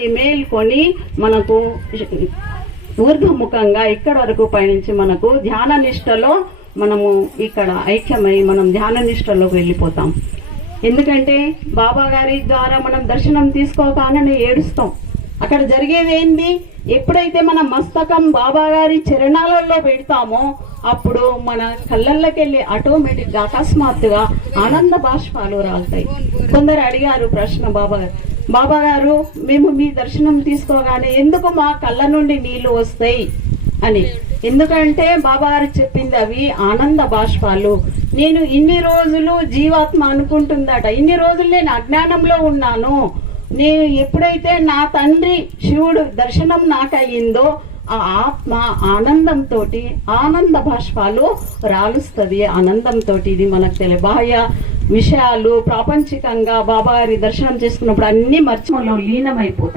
నుండి మేల్కొని మనకు ఊర్ధ్వముఖంగా ఇక్కడ వరకు పయనించి మనకు ధ్యాన నిష్టలో మనము ఇక్కడ ఐక్యమై మనం ధ్యాన నిష్టలోకి వెళ్ళిపోతాం. ఎందుకంటే బాబా గారి ద్వారా మనం దర్శనం తీసుకోగానే ఏడుస్తాం. అక్కడ జరిగేది ఏంది? ఎప్పుడైతే మన మస్తకం బాబా గారి చరణాలలో పెడతామో అప్పుడు మన కళ్ళల్లోకెళ్ళి ఆటోమేటిక్గా అకస్మాత్తుగా ఆనంద బాష్పాలు రాలుతాయి. కొందరు అడిగారు ప్రశ్న, బాబా గారు మేము మీ దర్శనం తీసుకోగానే ఎందుకు మా కళ్ళ నుండి నీళ్లు వస్తాయి అని. ఎందుకంటే బాబా గారు చెప్పింది అవి ఆనంద బాష్పాలు. నేను ఇన్ని రోజులు జీవాత్మ అనుకుంటుందట, ఇన్ని రోజులు నేను అజ్ఞానంలో ఉన్నాను. నేను ఎప్పుడైతే నా తండ్రి శివుడు దర్శనం నాకు అయ్యిందో ఆ ఆత్మ ఆనందంతో ఆనంద బాష్పాలు రాలుస్తుంది. ఆనందంతో ఇది మనకు తెలియ బాహ్య విషయాలు ప్రాపంచికంగా బాబా గారి దర్శనం చేసుకున్నప్పుడు అన్ని మర్చిపోలో లీనమైపోతాం.